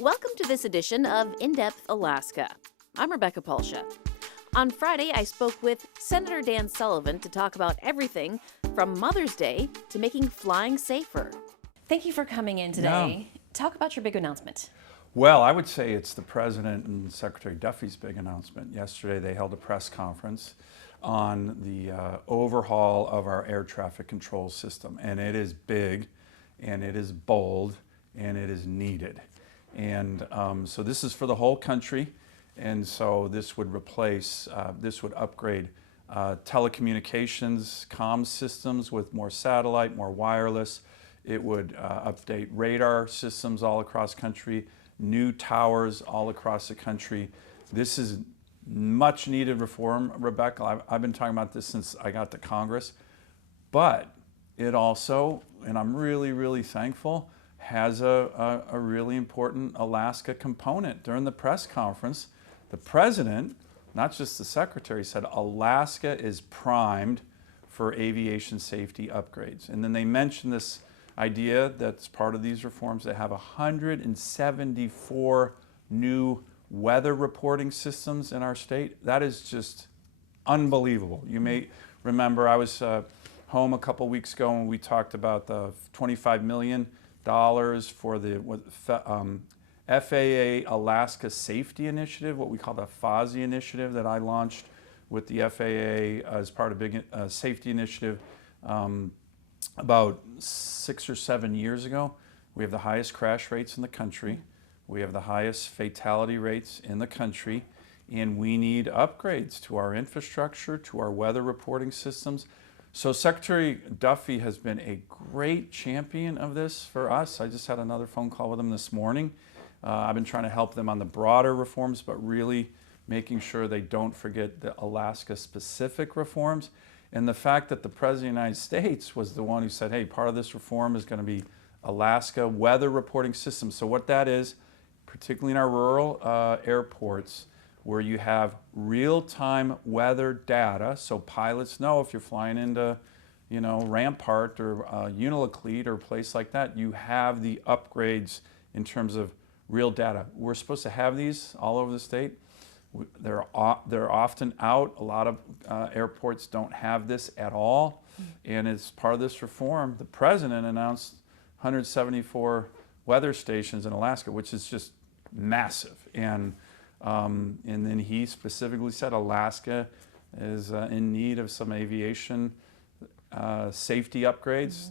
Welcome to this edition of In-Depth Alaska. I'm Rebecca Palsha. On Friday, I spoke with Senator Dan Sullivan to talk about everything from Mother's Day to making flying safer. Thank you for coming in today. Yeah. Talk about your big announcement. Well, I would say it's the President and Secretary Duffy's big announcement. Yesterday, they held a press conference on the overhaul of our air traffic control system. And it is big, and it is bold, and it is needed. And so this is for the whole country. And so this would replace, this would upgrade telecommunications, comm systems with more satellite, more wireless. It would update radar systems all across country, new towers all across the country. This is much needed reform, Rebecca. I've been talking about this since I got to Congress. But it also, and I'm really, really thankful, has a really important Alaska component. During the press conference, the President, not just the Secretary, said Alaska is primed for aviation safety upgrades. And then they mentioned this idea that's part of these reforms. They have 174 new weather reporting systems in our state. That is just unbelievable. You may remember I was home a couple weeks ago and we talked about the $25 million for the FAA Alaska Safety Initiative, what we call the FOSI initiative that I launched with the FAA as part of a big safety initiative about 6 or 7 years ago. We have the highest crash rates in the country. We have the highest fatality rates in the country, and we need upgrades to our infrastructure, to our weather reporting systems. So Secretary Duffy has been a great champion of this for us. I just had another phone call with him this morning. I've been trying to help them on the broader reforms, but really making sure they don't forget the Alaska-specific reforms. And the fact that the President of the United States was the one who said, hey, part of this reform is going to be Alaska weather reporting system. So what that is, particularly in our rural airports, where you have real-time weather data, so pilots know if you're flying into, Rampart or Unalakleet or a place like that, you have the upgrades in terms of real data. We're supposed to have these all over the state. They're often out. A lot of airports don't have this at all. And as part of this reform, the President announced 174 weather stations in Alaska, which is just massive. And then he specifically said Alaska is in need of some aviation safety upgrades.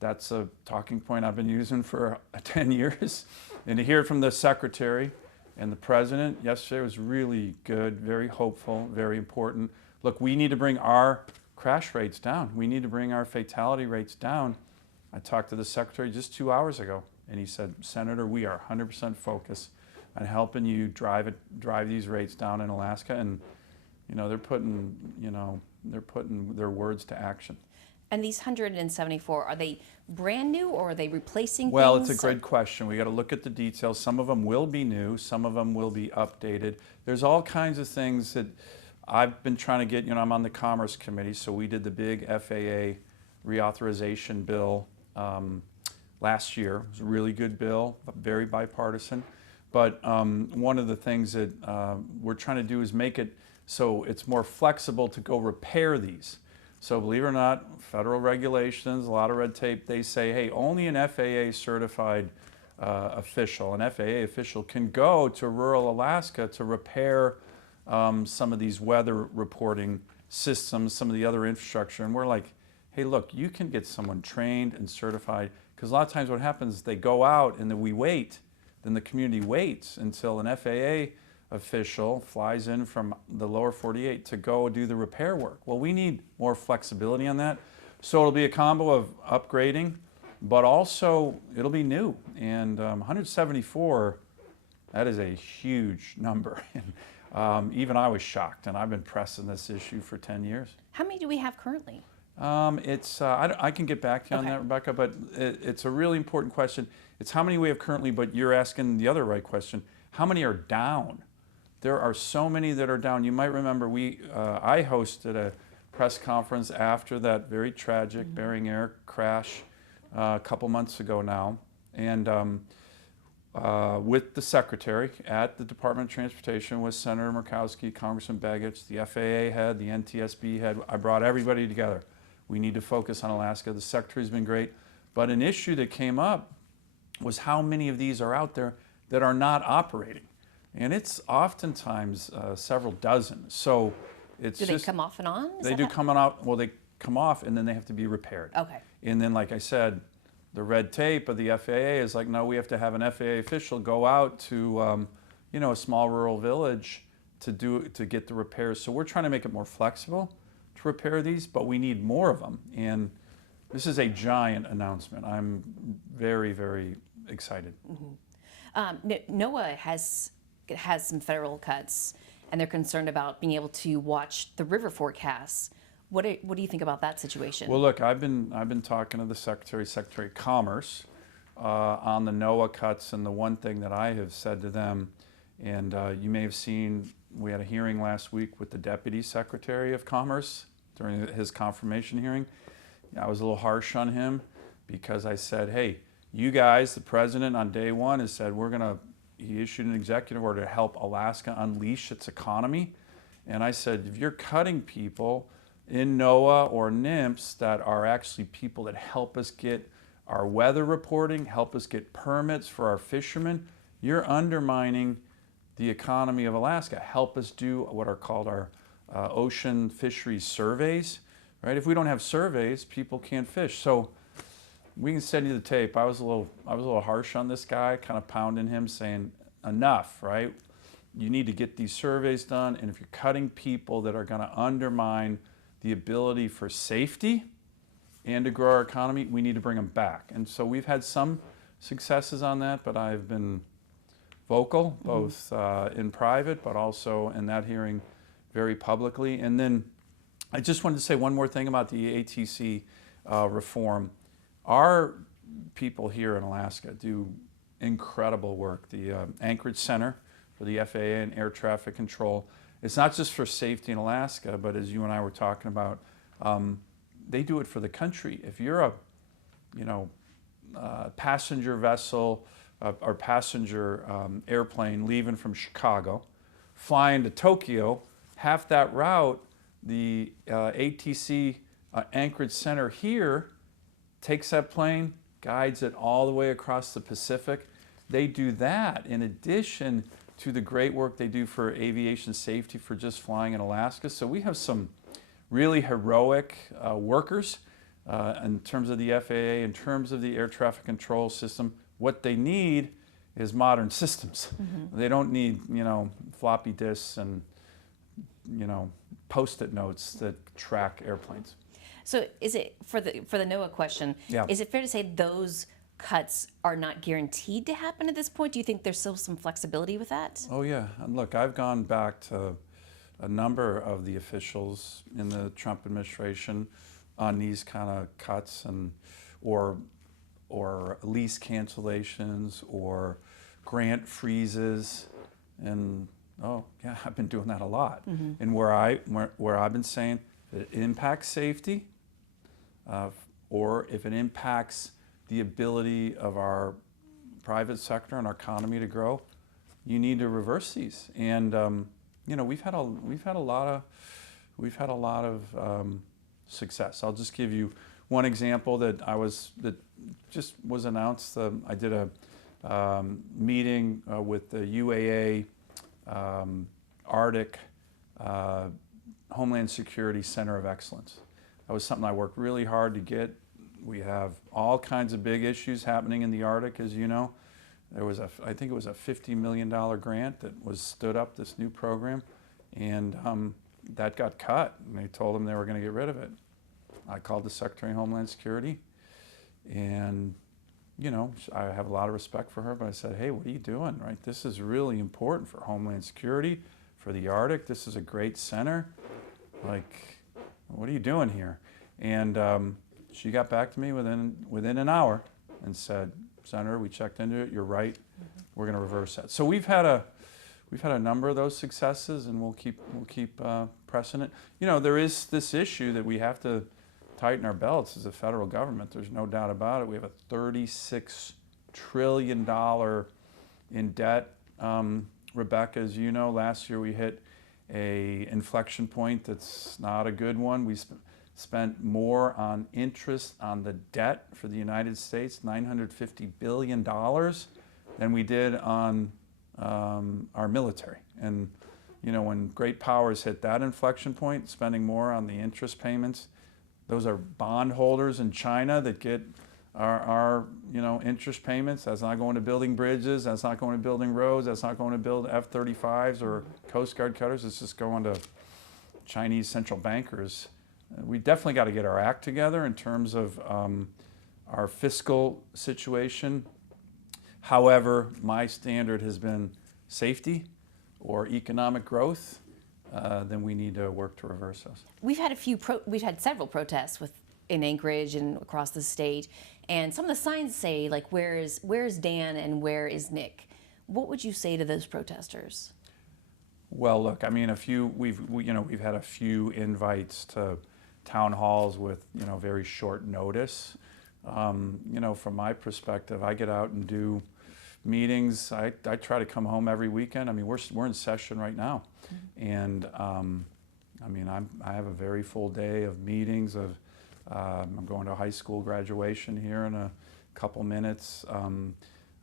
That's a talking point I've been using for 10 years. And to hear it from the Secretary and the President yesterday was really good, very hopeful, very important. Look, we need to bring our crash rates down. We need to bring our fatality rates down. I talked to the Secretary just 2 hours ago, and he said, Senator, we are 100% focused on helping you drive these rates down in Alaska. And they're putting their words to action. And these 174, are they brand new or are they replacing things? Well, it's a great question. We got to look at the details. Some of them will be new. Some of them will be updated. There's all kinds of things that I've been trying to get. I'm on the Commerce Committee, so we did the big FAA reauthorization bill last year. It was a really good bill, very bipartisan. But one of the things that we're trying to do is make it so it's more flexible to go repair these. So believe it or not, federal regulations, a lot of red tape, they say, hey, only an FAA certified official, an FAA official can go to rural Alaska to repair some of these weather reporting systems, some of the other infrastructure. And we're like, hey, look, you can get someone trained and certified. Because a lot of times what happens is they go out and then we wait. Then the community waits until an FAA official flies in from the lower 48 to go do the repair work. Well, we need more flexibility on that. So it'll be a combo of upgrading, but also it'll be new. And 174, that is a huge number. Even I was shocked, and I've been pressing this issue for 10 years. How many do we have currently? I can get back to you on that, Rebecca, but it's a really important question. It's how many we have currently, but you're asking the other right question. How many are down? There are so many that are down. You might remember I hosted a press conference after that very tragic, mm-hmm. Bering Air crash a couple months ago now. And with the Secretary at the Department of Transportation with Senator Murkowski, Congressman Begich, the FAA head, the NTSB head. I brought everybody together. We need to focus on Alaska. The Secretary's been great. But an issue that came up was how many of these are out there that are not operating. And it's oftentimes several dozen. So it's Do they come off and on? They do come on, well, they come off and then they have to be repaired. Okay. And then, like I said, the red tape of the FAA is like, no, we have to have an FAA official go out to, a small rural village to get the repairs. So we're trying to make it more flexible to repair these, but we need more of them. And this is a giant announcement. I'm very, very excited. NOAA has some federal cuts, and they're concerned about being able to watch the river forecasts. What do you think about that situation? Well, look, I've been talking to the Secretary of Commerce on the NOAA cuts, and the one thing that I have said to them, and you may have seen, we had a hearing last week with the Deputy Secretary of Commerce during his confirmation hearing. I was a little harsh on him because I said, hey, you guys, the President on day one has said he issued an executive order to help Alaska unleash its economy. And I said, if you're cutting people in NOAA or NIMS that are actually people that help us get our weather reporting, help us get permits for our fishermen, you're undermining the economy of Alaska. Help us do what are called our ocean fisheries surveys, right? If we don't have surveys, people can't fish. So we can send you the tape. I was a little harsh on this guy, kind of pounding him, saying enough, right? You need to get these surveys done, and if you're cutting people that are going to undermine the ability for safety and to grow our economy, we need to bring them back. And so we've had some successes on that, but I've been vocal, both in private, but also in that hearing very publicly. And then I just wanted to say one more thing about the ATC reform. Our people here in Alaska do incredible work. The Anchorage Center for the FAA and Air Traffic Control, it's not just for safety in Alaska, but as you and I were talking about, they do it for the country. If you're a passenger vessel or passenger airplane leaving from Chicago, flying to Tokyo, half that route, the ATC Anchorage Center here takes that plane, guides it all the way across the Pacific. They do that in addition to the great work they do for aviation safety for just flying in Alaska. So we have some really heroic workers in terms of the FAA, in terms of the air traffic control system. What they need is modern systems. They don't need, floppy disks and, Post-it notes that track airplanes. So is it, for the NOAA question, is it fair to say those cuts are not guaranteed to happen at this point? Do you think there's still some flexibility with that? Oh yeah, and look, I've gone back to a number of the officials in the Trump administration on these kind of cuts or lease cancellations or grant freezes, and I've been doing that a lot. And where I've been saying that it impacts safety, or if it impacts the ability of our private sector and our economy to grow, you need to reverse these. And we've had a lot of success. I'll just give you one example that just was announced. I did a meeting with the UAA Arctic Homeland Security Center of Excellence. That was something I worked really hard to get. We have all kinds of big issues happening in the Arctic, as you know. There was I think it was a $50 million grant that was stood up, this new program, and that got cut, and they told them they were going to get rid of it. I called the Secretary of Homeland Security, and I have a lot of respect for her, but I said, hey, what are you doing, right? This is really important for Homeland Security, for the Arctic. This is a great center. Like, what are you doing here? And she got back to me within an hour and said, Senator, we checked into it. You're right. We're going to reverse that. So we've had a number of those successes, and we'll keep pressing it. There is this issue that we have to tighten our belts as a federal government. There's no doubt about it. We have a $36 trillion in debt. Rebecca, as you know, last year we hit a inflection point that's not a good one. We spent more on interest on the debt for the United States, $950 billion, than we did on our military. And when great powers hit that inflection point, spending more on the interest payments, those are bondholders in China that get our interest payments. That's not going to building bridges, that's not going to building roads, that's not going to build F-35s or Coast Guard cutters, it's just going to Chinese central bankers. We definitely got to get our act together in terms of our fiscal situation. However, my standard has been safety or economic growth. Then we need to work to reverse those. We've had several protests in Anchorage and across the state, and some of the signs say like, where's Dan and where is Nick? What would you say to those protesters? Well, look, I mean, we've had a few invites to town halls with very short notice. From my perspective, I get out and do meetings. I try to come home every weekend. I mean, we're in session right now, and I have a very full day of meetings. I'm going to a high school graduation here in a couple minutes.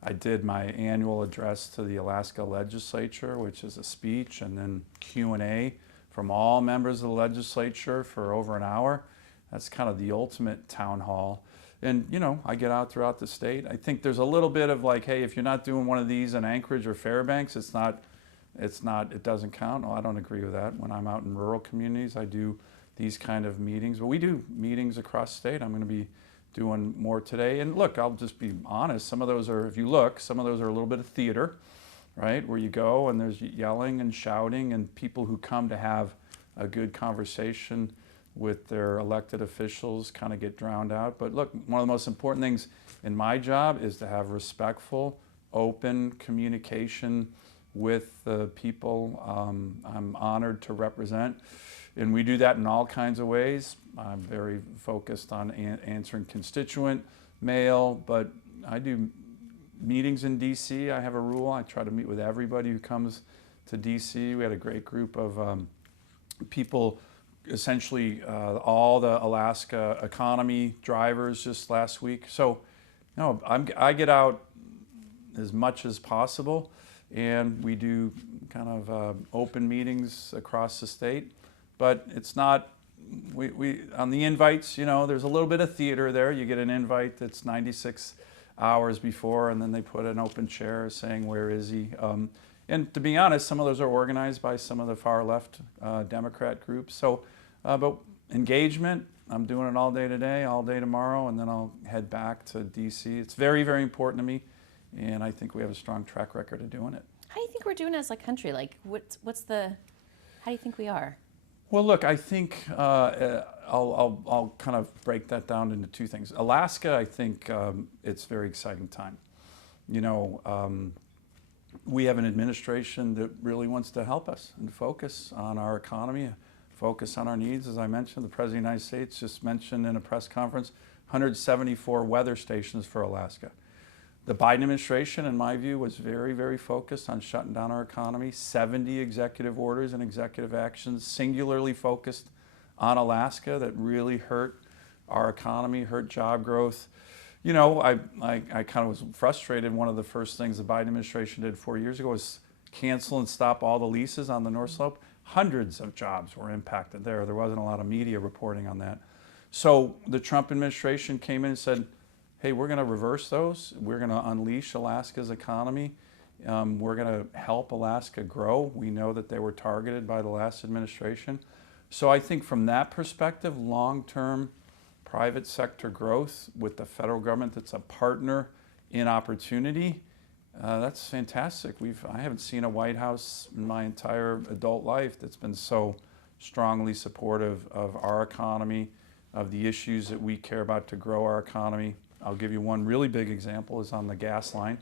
I did my annual address to the Alaska legislature, which is a speech and then Q&A from all members of the legislature for over an hour. That's kind of the ultimate town hall. And I get out throughout the state. I think there's a little bit of like, hey, if you're not doing one of these in Anchorage or Fairbanks, it doesn't count. No, I don't agree with that. When I'm out in rural communities, I do these kind of meetings. But we do meetings across state. I'm going to be doing more today. And look, I'll just be honest. Some of those are, if you look, some of those are a little bit of theater, right? Where you go and there's yelling and shouting and people who come to have a good conversation with their elected officials kind of get drowned out. But look, one of the most important things in my job is to have respectful, open communication with the people I'm honored to represent. And we do that in all kinds of ways. I'm very focused on answering constituent mail, but I do meetings in DC. I have a rule. I try to meet with everybody who comes to DC. We had a great group of people, essentially all the Alaska economy drivers just last week. So, I get out as much as possible, and we do kind of open meetings across the state. But it's not, we on the invites, there's a little bit of theater there. You get an invite that's 96 hours before, and then they put an open chair saying, where is he? And to be honest, some of those are organized by some of the far left Democrat groups. So, but engagement, I'm doing it all day today, all day tomorrow, and then I'll head back to DC. It's very, very important to me, and I think we have a strong track record of doing it. How do you think we're doing as a country? Like, how do you think we are? Well, look, I think I'll kind of break that down into two things. Alaska, I think it's a very exciting time. We have an administration that really wants to help us and focus on our economy, focus on our needs. As I mentioned, the President of the United States just mentioned in a press conference 174 weather stations for Alaska. The Biden administration, in my view, was very, very focused on shutting down our economy. 70 executive orders and executive actions singularly focused on Alaska that really hurt our economy, hurt job growth. I kind of was frustrated. One of the first things the Biden administration did 4 years ago was cancel and stop all the leases on the North Slope. Hundreds of jobs were impacted there. There wasn't a lot of media reporting on that. So the Trump administration came in and said, hey, we're going to reverse those. We're going to unleash Alaska's economy. We're going to help Alaska grow. We know that they were targeted by the last administration. So I think from that perspective, long-term private sector growth with the federal government that's a partner in opportunity, that's fantastic. I haven't seen a White House in my entire adult life that's been so strongly supportive of our economy, of the issues that we care about to grow our economy. I'll give you one really big example is on the gas line.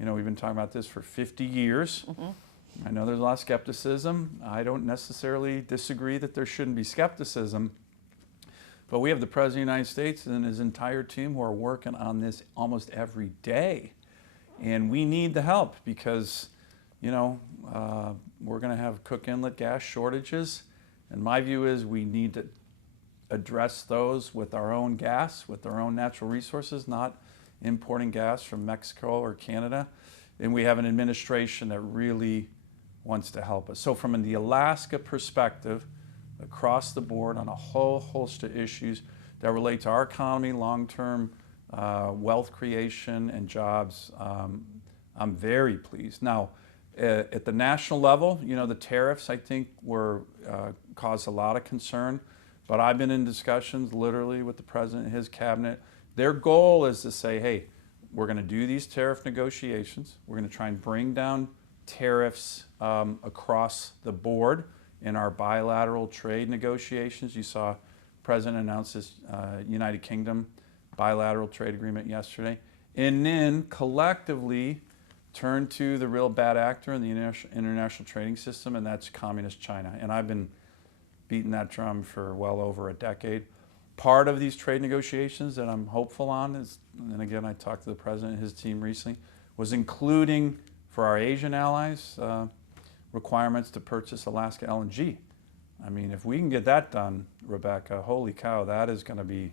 We've been talking about this for 50 years. I know there's a lot of skepticism. I don't necessarily disagree that there shouldn't be skepticism, but we have the President of the United States and his entire team who are working on this almost every day. And we need the help because, you know, we're going to have Cook Inlet gas shortages. And my view is we need to address those with our own gas, with our own natural resources, not importing gas from Mexico or Canada. And we have an administration that really wants to help us. So from the Alaska perspective, across the board on a whole host of issues that relate to our economy, long-term wealth creation and jobs, I'm very pleased. Now, at the national level, you know, the tariffs, I think, caused a lot of concern. But I've been in discussions literally with the president and his cabinet. Their goal is to say, hey, we're going to do these tariff negotiations. We're going to try and bring down tariffs across the board in our bilateral trade negotiations. You saw the president announce this United Kingdom bilateral trade agreement yesterday. And then collectively turn to the real bad actor in the international trading system, and that's communist China. And I've been beating that drum for well over a decade. Part of these trade negotiations that I'm hopeful on is, and again, I talked to the president and his team recently, was including for our Asian allies requirements to purchase Alaska LNG. I mean, if we can get that done, Rebecca, holy cow, that is going to be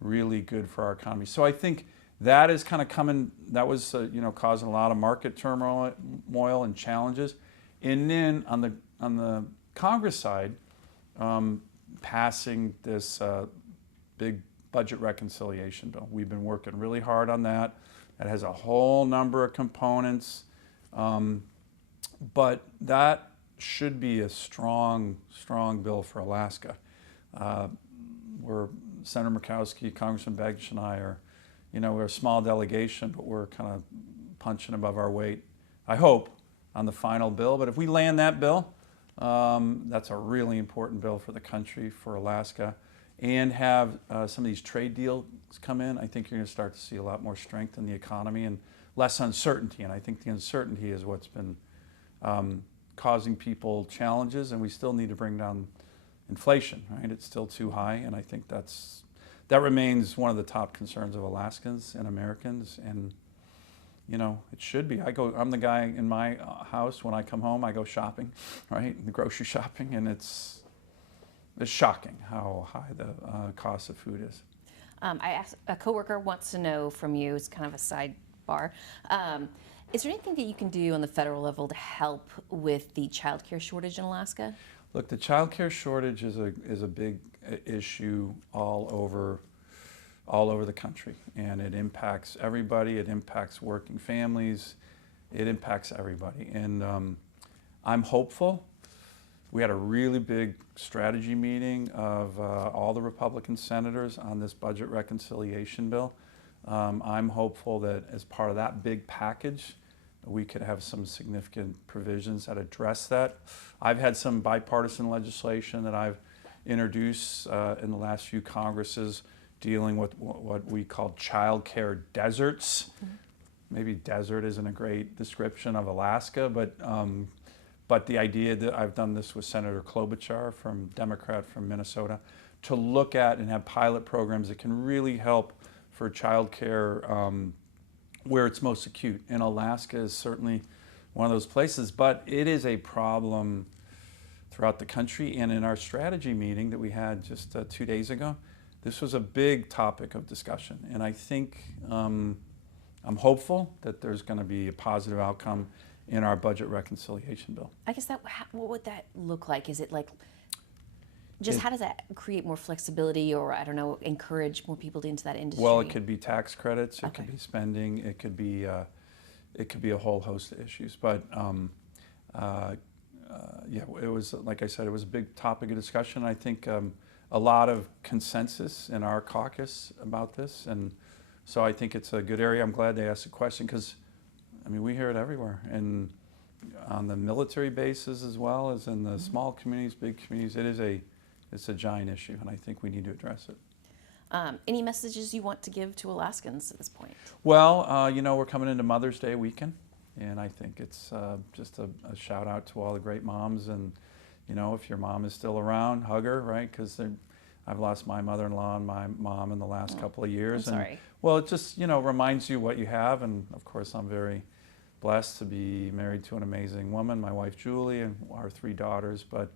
really good for our economy. So I think that is kind of coming, that was you know, causing a lot of market turmoil and challenges. And then on the Congress side, passing this big budget reconciliation bill. We've been working really hard on that. It has a whole number of components, but that should be a strong bill for Alaska. Senator Murkowski, Congressman Begich, and I are, you know, we're a small delegation, but we're kind of punching above our weight, I hope, on the final bill. But if we land that bill, that's a really important bill for the country, for Alaska, and have some of these trade deals come in. I think you're going to start to see a lot more strength in the economy and less uncertainty. And I think the uncertainty is what's been causing people challenges, and we still need to bring down inflation, right? It's still too high, and I think that remains one of the top concerns of Alaskans and Americans. And you know, it should be. I'm the guy in my house, when I come home, I go shopping, right? The grocery shopping, and it's shocking how high the cost of food is. I asked, a coworker wants to know from you, it's kind of a sidebar, is there anything that you can do on the federal level to help with the child care shortage in Alaska? Look, the child care shortage is a big issue all over the country, and it impacts everybody. It impacts working families. It impacts everybody, and I'm hopeful. We had a really big strategy meeting of all the Republican senators on this budget reconciliation bill. I'm hopeful that as part of that big package, we could have some significant provisions that address that. I've had some bipartisan legislation that I've introduced in the last few Congresses dealing with what we call child care deserts. Mm-hmm. Maybe desert isn't a great description of Alaska, but the idea that I've done this with Senator Klobuchar, Democrat from Minnesota, to look at and have pilot programs that can really help for child care where it's most acute. And Alaska is certainly one of those places, but it is a problem throughout the country. And in our strategy meeting that we had just 2 days ago, this was a big topic of discussion. And I think I'm hopeful that there's going to be a positive outcome in our budget reconciliation bill. I guess what would that look like? Is it like, just how does that create more flexibility, or I don't know, encourage more people into that industry? Well, it could be tax credits, it Okay. could be spending, it could be a whole host of issues. But yeah, it was, like I said, it was a big topic of discussion. I think a lot of consensus in our caucus about this, and so I think it's a good area. I'm glad they asked the question, because I mean, we hear it everywhere, and on the military bases as well as in the small communities, big communities. It's a giant issue, and I think we need to address it. Any messages you want to give to Alaskans at this point? Well, you know, we're coming into Mother's Day weekend, and I think it's just a shout out to all the great moms. And you know, if your mom is still around, hug her, right? Because I've lost my mother-in-law and my mom in the last couple of years. I'm sorry. Well, it just, reminds you what you have. And of course, I'm very blessed to be married to an amazing woman, my wife Julie, and our 3 daughters. But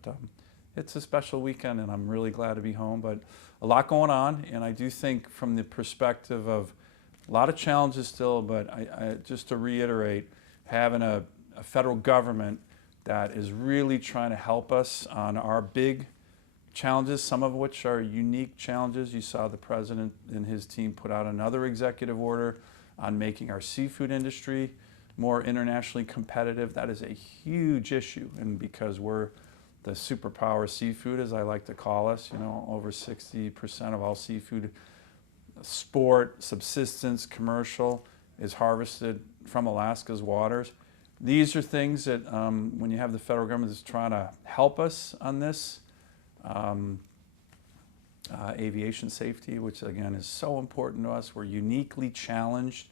it's a special weekend, and I'm really glad to be home. But a lot going on, and I do think from the perspective of a lot of challenges still, but I just to reiterate, having a federal government that is really trying to help us on our big challenges, some of which are unique challenges. You saw the president and his team put out another executive order on making our seafood industry more internationally competitive. That is a huge issue, and because we're the superpower seafood, as I like to call us, over 60% of all seafood, sport, subsistence, commercial, is harvested from Alaska's waters. These are things that when you have the federal government that's trying to help us on this, aviation safety, which again is so important to us. We're uniquely challenged.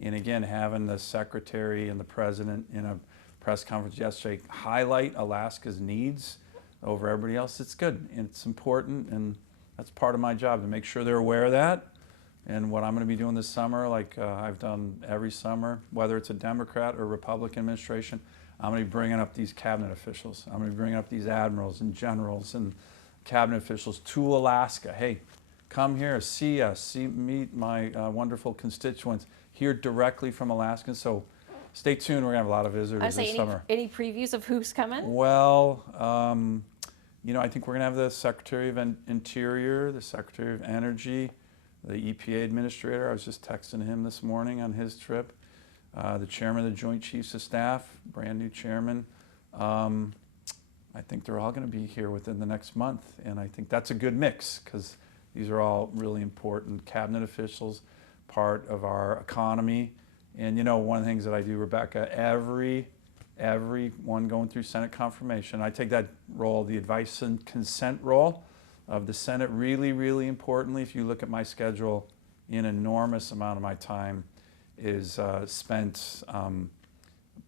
And again, having the secretary and the president in a press conference yesterday highlight Alaska's needs over everybody else, it's good and it's important, and that's part of my job to make sure they're aware of that. And what I'm going to be doing this summer, like I've done every summer, whether it's a Democrat or Republican administration, I'm going to be bringing up these cabinet officials. I'm going to be bringing up these admirals and generals and cabinet officials to Alaska. Hey, come here, see us, meet my wonderful constituents, hear directly from Alaskans. So stay tuned. We're going to have a lot of visitors this summer. Any previews of who's coming? Well, I think we're going to have the Secretary of Interior, the Secretary of Energy, the EPA Administrator. I was just texting him this morning on his trip. The Chairman of the Joint Chiefs of Staff, brand new chairman. I think they're all going to be here within the next month, and I think that's a good mix because these are all really important cabinet officials, part of our economy. And one of the things that I do, Rebecca, every one going through Senate confirmation, I take that role, the advice and consent role of the Senate, really, really importantly. If you look at my schedule, an enormous amount of my time is spent,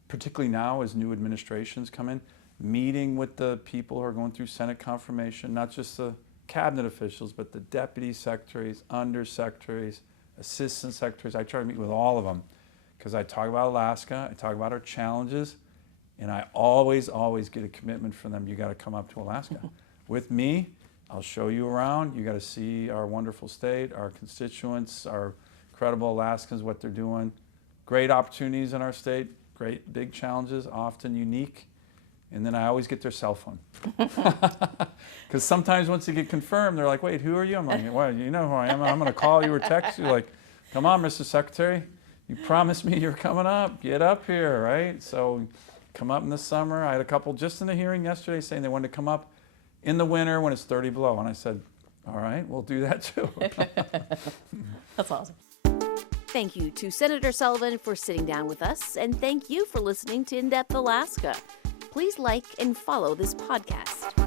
particularly now as new administrations come in, meeting with the people who are going through Senate confirmation, not just the cabinet officials, but the deputy secretaries, undersecretaries, assistant secretaries. I try to meet with all of them because I talk about Alaska, I talk about our challenges, and I always get a commitment from them. You got to come up to Alaska with me. I'll show you around. You got to see our wonderful state, our constituents, our incredible Alaskans, what they're doing. Great opportunities in our state, great big challenges, often unique. And then I always get their cell phone. Because sometimes once they get confirmed, they're like, wait, who are you? I'm like, well, you know who I am. I'm going to call you or text you like, come on, Mr. Secretary. You promised me you're coming up. Get up here, right? So come up in the summer. I had a couple just in the hearing yesterday saying they wanted to come up in the winter when it's 30 below. And I said, all right, we'll do that too. That's awesome. Thank you to Senator Sullivan for sitting down with us, and thank you for listening to In Depth Alaska. Please like and follow this podcast.